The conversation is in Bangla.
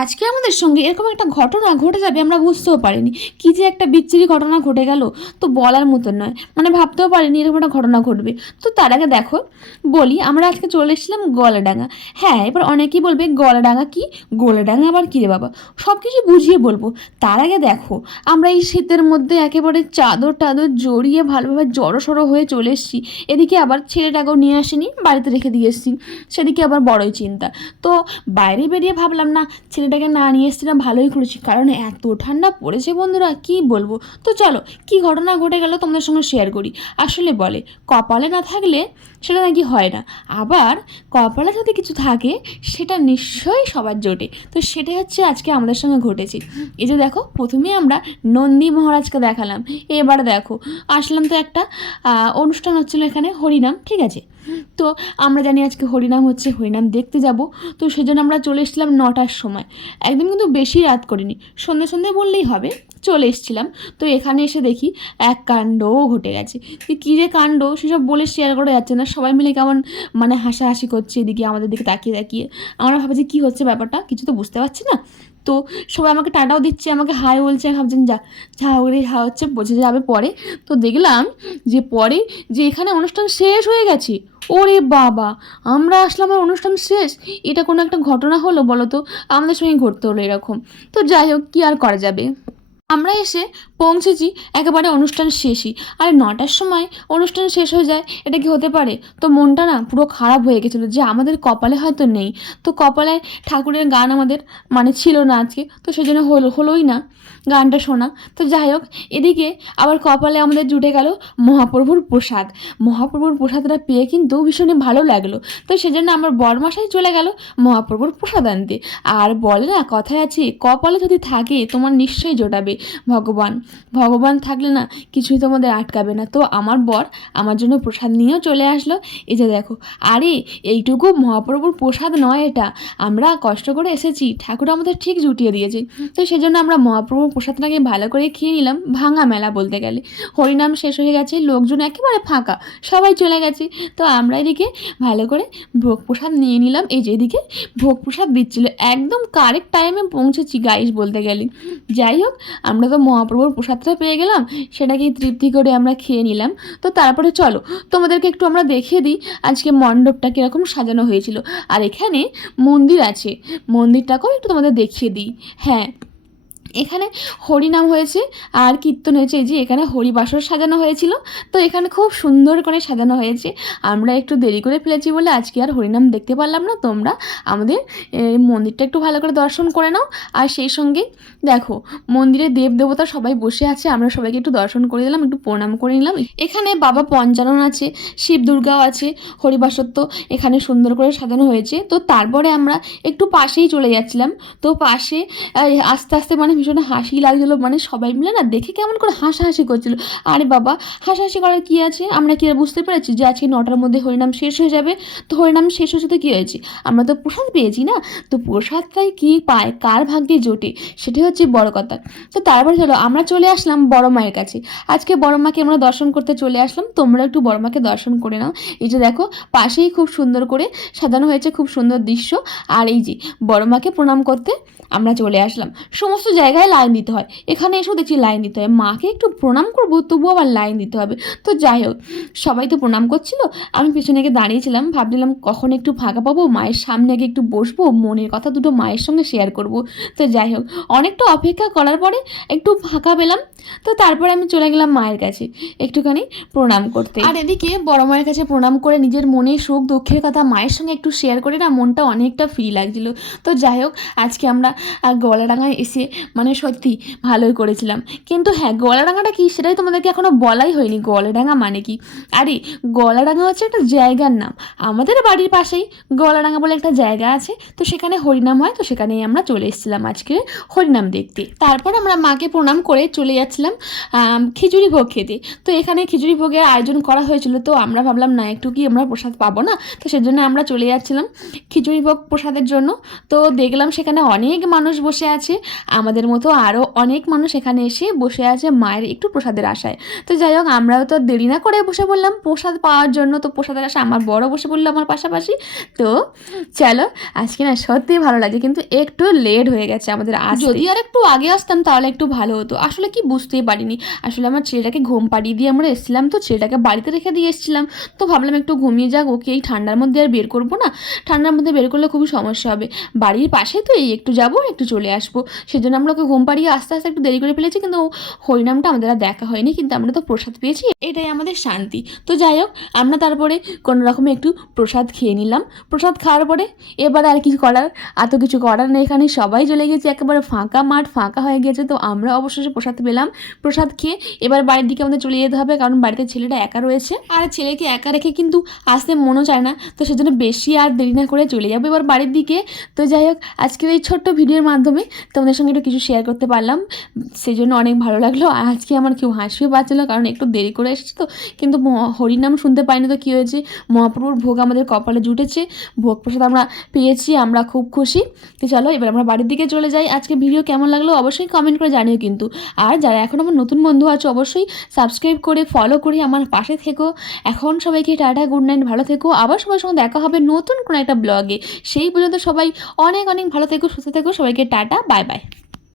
আজকে আমাদের সঙ্গে এরকম একটা ঘটনা ঘটে যাবে আমরা বুঝতেও পারিনি। কি যে একটা বিচ্ছিরি ঘটনা ঘটে গেল, তো বলার মতন নয়। মানে ভাবতেও পারিনি এরকম একটা ঘটনা ঘটবে। তো তার আগে দেখো বলি, আমরা আজকে চলে এসেছিলাম গলাডাঙ্গা। হ্যাঁ, এবার অনেকেই বলবে গলাডাঙ্গা কি, গলাডাঙ্গা আবার কী রে বাবা, সব কিছু বুঝিয়ে বলবো। তার আগে দেখো, আমরা এই শীতের মধ্যে একেবারে চাদর টাদর জড়িয়ে ভালোভাবে জড়সড়ো হয়ে চলে এসেছি। এদিকে আবার ছেলেটাকেও নিয়ে আসিনি, বাড়িতে রেখে দিয়ে এসেছি। সেদিকে আবার বড়ই চিন্তা। তো বাইরে বেরিয়ে ভাবলাম না, ছেলেটাকে না নিয়ে এসেছিলাম, ভালোই করেছি, কারণ এত ঠান্ডা পড়েছে বন্ধুরা, কি বলবো। তো চলো, কি ঘটনা ঘটে গেল তোমাদের সঙ্গে শেয়ার করি। আসলে বলে কপালে না থাকলে সেটা নাকি হয় না, আবার কপালে যদি কিছু থাকে সেটা নিশ্চয়ই সবার জোটে। তো সেটাই হচ্ছে আজকে আমাদের সঙ্গে ঘটেছে। এই যে দেখো, প্রথমে আমরা নন্দী মহারাজকে দেখালাম। এবার দেখো, আসলাম তো একটা অনুষ্ঠান হচ্ছিলো এখানে, হরিনাম, ঠিক আছে। তো আমরা জানি আজকে হরিনাম হচ্ছে, হরিনাম দেখতে যাব। তো সেজন্য আমরা চলে এসেছিলাম 9টার সময়, একদম কিন্তু বেশি রাত করিনি, সন্ধ্যে সন্ধ্যে বললেই হবে, চলে এসেছিলাম। তো এখানে এসে দেখি এক কাণ্ডও ঘটে গেছে। কী যে কাণ্ড সেসব বলে শেয়ার করা যাচ্ছে না। সবাই মিলে কেমন মানে হাসাহাসি করছে, এদিকে আমাদের দিকে তাকিয়ে তাকিয়ে। আমরা ভাবছি কী হচ্ছে ব্যাপারটা, কিছু তো বুঝতে পারছি না। তো সবাই আমাকে টাটাও দিচ্ছে, আমাকে হাই বলছে, ভাবছেন যা যা ওরে হা হচ্ছে, বোঝা যাবে পরে। তো দেখলাম যে পরে যে এখানে অনুষ্ঠান শেষ হয়ে গেছে। ওরে বাবা, আমরা আসলাম আর অনুষ্ঠান শেষ! এটা কোনো একটা ঘটনা হলো বলো তো? আমাদের সঙ্গে ঘটতে হলো এরকম। তো যাই হোক, কী আর করা যাবে। আমরা এসে পৌঁছেছি একেবারে অনুষ্ঠান শেষই। আর 9টার সময় অনুষ্ঠান শেষ হয়ে যায়, এটা কি হতে পারে? তো মনটা না পুরো খারাপ হয়ে গেছিলো যে আমাদের কপালে হয়তো নেই। তো কপালে ঠাকুরের গান আমাদের মানে ছিল না আজকে, তো সেই জন্য হলোই না গানটা শোনা। তো যাই হোক, এদিকে আবার কপালে আমাদের জুটে গেল মহাপ্রভুর প্রসাদ। মহাপ্রভুর প্রসাদটা পেয়ে কিন্তু ভীষণই ভালো লাগলো। তো সেজন্য আমার বরমশাই চলে গেল মহাপ্রভুর প্রসাদ আনতে। আর বলে না, কথায় আছে, কপালে যদি থাকে তোমার নিশ্চয়ই জোটাবে। ভগবান ভগবান থাকলে না কিছুই তোমাদের আটকাবে না। তো আমার বর আমার জন্য প্রসাদ নিয়েও চলে আসলো। এই যে দেখো, আরে এইটুকু মহাপ্রভুর প্রসাদ নয় এটা, আমরা কষ্ট করে এসেছি, ঠাকুর আমাদের ঠিক জুটিয়ে দিয়েছে। তো সেজন্য আমরা মহাপ্রভুর প্রসাদটাকে ভালো করে খেয়ে নিলাম। ভাঙা মেলা বলতে গেলে, হরিনাম শেষ হয়ে গেছে, লোকজন একেবারে ফাঁকা, সবাই চলে গেছে। তো আমরা এদিকে ভালো করে ভোগ প্রসাদ নিয়ে নিলাম। এই যে এদিকে ভোগ প্রসাদ দিচ্ছিলো, একদম কারেক্ট টাইমে পৌঁছেছি গাইস বলতে গেলে। যাই হোক, আমরা তো মহাপ্রভুর প্রসাদটা পেয়ে গেলাম, সেটাকেই তৃপ্তি করে আমরা খেয়ে নিলাম। তো তারপরে চলো তোমাদেরকে একটু আমরা দেখিয়ে দিই আজকে মণ্ডপটা কীরকম সাজানো হয়েছিল। আর এখানে মন্দির আছে, মন্দিরটাকেও একটু তোমাদের দেখিয়ে দিই। হ্যাঁ, এখানে হরিনাম হয়েছে আর কীর্তন হয়েছে। এই যে এখানে হরিবাসর সাজানো হয়েছিল, তো এখানে খুব সুন্দর করে সাজানো হয়েছে। আমরা একটু দেরি করে ফেলেছি বলে আজকে আর হরিনাম দেখতে পারলাম না। তোমরা আমাদের মন্দিরটা একটু ভালো করে দর্শন করে নাও। আর সেই সঙ্গে দেখো, মন্দিরে দেব দেবতা সবাই বসে আছে, আমরা সবাইকে একটু দর্শন করে দিলাম, একটু প্রণাম করে নিলাম। এখানে বাবা পঞ্চানন আছে, শিব দুর্গাও আছে, হরিবাসর তো এখানে সুন্দর করে সাজানো হয়েছে। তো তারপরে আমরা একটু পাশেই চলে যাচ্ছিলাম। তো পাশে আস্তে আস্তে মানে ভীষণ হাসি লাগছিলো, মানে সবাই মিলে না দেখে কেমন করে হাসাহাসি করছিল। আরে বাবা, হাসাহাসি করার কী আছে, আমরা কি আর বুঝতে পেরেছি যে আজকে 9টার মধ্যে হরিনাম শেষ হয়ে যাবে? তো হরিনাম শেষ হয়েছে তো কী হয়েছে, আমরা তো প্রসাদ পেয়েছি না। তো প্রসাদটাই কী পায়, কার ভাগ্যে জোটে, সেটাই হচ্ছে বড় কথা। তো তারপরে চলো আমরা চলে আসলাম বড় মায়ের কাছে। আজকে বড় মাকে আমরা দর্শন করতে চলে আসলাম, তোমরা একটু বড় মাকে দর্শন করে নাও। এই যে দেখো, পাশেই খুব সুন্দর করে সাজানো হয়েছে, খুব সুন্দর দৃশ্য। আর এই যে বড় মাকে প্রণাম করতে আমরা চলে আসলাম। সমস্ত জায়গায় লাইন দিতে হয়, এখানে এসেও দেখছি লাইন দিতে হয়। মাকে একটু প্রণাম করবো, তবুও আবার লাইন দিতে হবে। তো যাই হোক, সবাই তো প্রণাম করছিল, আমি পেছনে গিয়ে দাঁড়িয়েছিলাম, ভাবছিলাম কখন একটু ফাঁকা পাবো, মায়ের সামনে গিয়ে একটু বসবো, মনের কথা দুটো মায়ের সঙ্গে শেয়ার করব। তো যাই হোক, অনেকটা অপেক্ষা করার পরে একটু ফাঁকা পেলাম। তো তারপরে আমি চলে গেলাম মায়ের কাছে একটুখানি প্রণাম করতে। আর এদিকে বড় মায়ের কাছে প্রণাম করে নিজের মনে সুখ দুঃখের কথা মায়ের সঙ্গে একটু শেয়ার করে না মনটা অনেকটা ফ্রি লাগছিল। তো যাই হোক, আজকে আমরা গলাডাঙ্গায় এসে মানে সত্যি ভালোই করেছিলাম। কিন্তু হ্যাঁ, গলাডাঙ্গাটা কি সেটাই তোমাদেরকে এখনও বলাই হয়নি। গলাডাঙ্গা মানে কি? আরে গলাডাঙ্গা হচ্ছে একটা জায়গার নাম, আমাদের বাড়ির পাশেই গলাডাঙ্গা বলে একটা জায়গা আছে। তো সেখানে হরিনাম হয়, তো সেখানেই আমরা চলে এসেছিলাম আজকে হরিনাম দেখতে। তারপর আমরা মাকে প্রণাম করে চলে যাচ্ছিলাম খিচুড়ি ভোগ খেতে। তো এখানে খিচুড়ি ভোগের আয়োজন করা হয়েছিল, তো আমরা ভাবলাম না একটু কি আমরা প্রসাদ পাবো না, তো সেজন্য আমরা চলে যাচ্ছিলাম খিচুড়ি ভোগ প্রসাদের জন্য। তো দেখলাম সেখানে অনেক মানুষ বসে আছে, আমাদের আমাদের মতো আরও অনেক মানুষ এখানে এসে বসে আছে মায়ের একটু প্রসাদের আশায়। তো যাই হোক, আমরাও তো দেরি না করে বসে পড়লাম প্রসাদ পাওয়ার জন্য। তো প্রসাদের আশা আমার বড় বসে পড়লো আমার পাশাপাশি। তো চলো, আজকে না সত্যিই ভালো লাগে, কিন্তু একটু লেট হয়ে গেছে আমাদের আসতে। যদি আর একটু আগে আসতাম তাহলে একটু ভালো হতো। আসলে কি বুঝতেই পারিনি, আসলে আমার ছেলেটাকে ঘুম পাড়িয়ে দিয়ে আমরা এসেছিলাম, তো ছেলেটাকে বাড়িতে রেখে দিয়ে এসেছিলাম। তো ভাবলাম একটু ঘুমিয়ে যাক, ওকে এই ঠান্ডার মধ্যে আর বের করবো না, ঠান্ডার মধ্যে বের করলে খুবই সমস্যা হবে। বাড়ির পাশে তো এই একটু যাবো একটু চলে আসবো, সেজন্য আমরা ওকে ঘুম পাড়িয়ে আস্তে আস্তে একটু দেরি করে ফেলেছি। কিন্তু হরিনামটা আমাদের আর দেখা হয়নি, কিন্তু আমরা তো প্রসাদ পেয়েছি, এটাই আমাদের শান্তি। তো যাই হোক, আমরা তারপরে কোনো রকমে একটু প্রসাদ খেয়ে নিলাম। প্রসাদ খাওয়ার পরে এবার আর কিছু করার, এত কিছু করার নেই, এখানে সবাই চলে গেছে, একেবারে ফাঁকা মাঠ, ফাঁকা হয়ে গেছে। তো আমরা অবশেষে প্রসাদ পেলাম। প্রসাদ খেয়ে এবার বাড়ির দিকে আমাদের চলে যেতে হবে, কারণ বাড়িতে ছেলেটা একা রয়েছে, আর ছেলেকে একা রেখে কিন্তু আসতে মনও চায় না। তো সেজন্য বেশি আর দেরি না করে চলে যাবো এবার বাড়ির দিকে। তো যাই হোক, আজকের এই ছোট্ট ভিডিওর মাধ্যমে তোমাদের সঙ্গে একটু কিছু শেয়ার করতে পারলাম, সেই জন্য অনেক ভালো লাগলো। আর আজকে আমার কেউ হাসিও পাচ্ছিলো, কারণ একটু দেরি করে এসেছি তো, কিন্তু হরিনাম শুনতে পাইনি। তো কী হয়েছে, মহাপ্রভুর ভোগ আমাদের কপালে জুটেছে, ভোগ প্রসাদ আমরা পেয়েছি, আমরা খুব খুশি। তো চলো এবার আমরা বাড়ির দিকে চলে যাই। আজকে ভিডিও কেমন লাগলো অবশ্যই কমেন্ট করে জানিও কিন্তু। আর যারা এখন আমার নতুন বন্ধু আছে অবশ্যই সাবস্ক্রাইব করে ফলো করে আমার পাশে থেকো। এখন সবাইকে টাটা, গুড নাইট, ভালো থেকো। আবার সবার সঙ্গে দেখা হবে নতুন কোনো একটা ব্লগে। সেই পর্যন্ত সবাই অনেক অনেক ভালো থেকো, সুস্থ থেকো। সবাইকে টাটা, বাই বাই।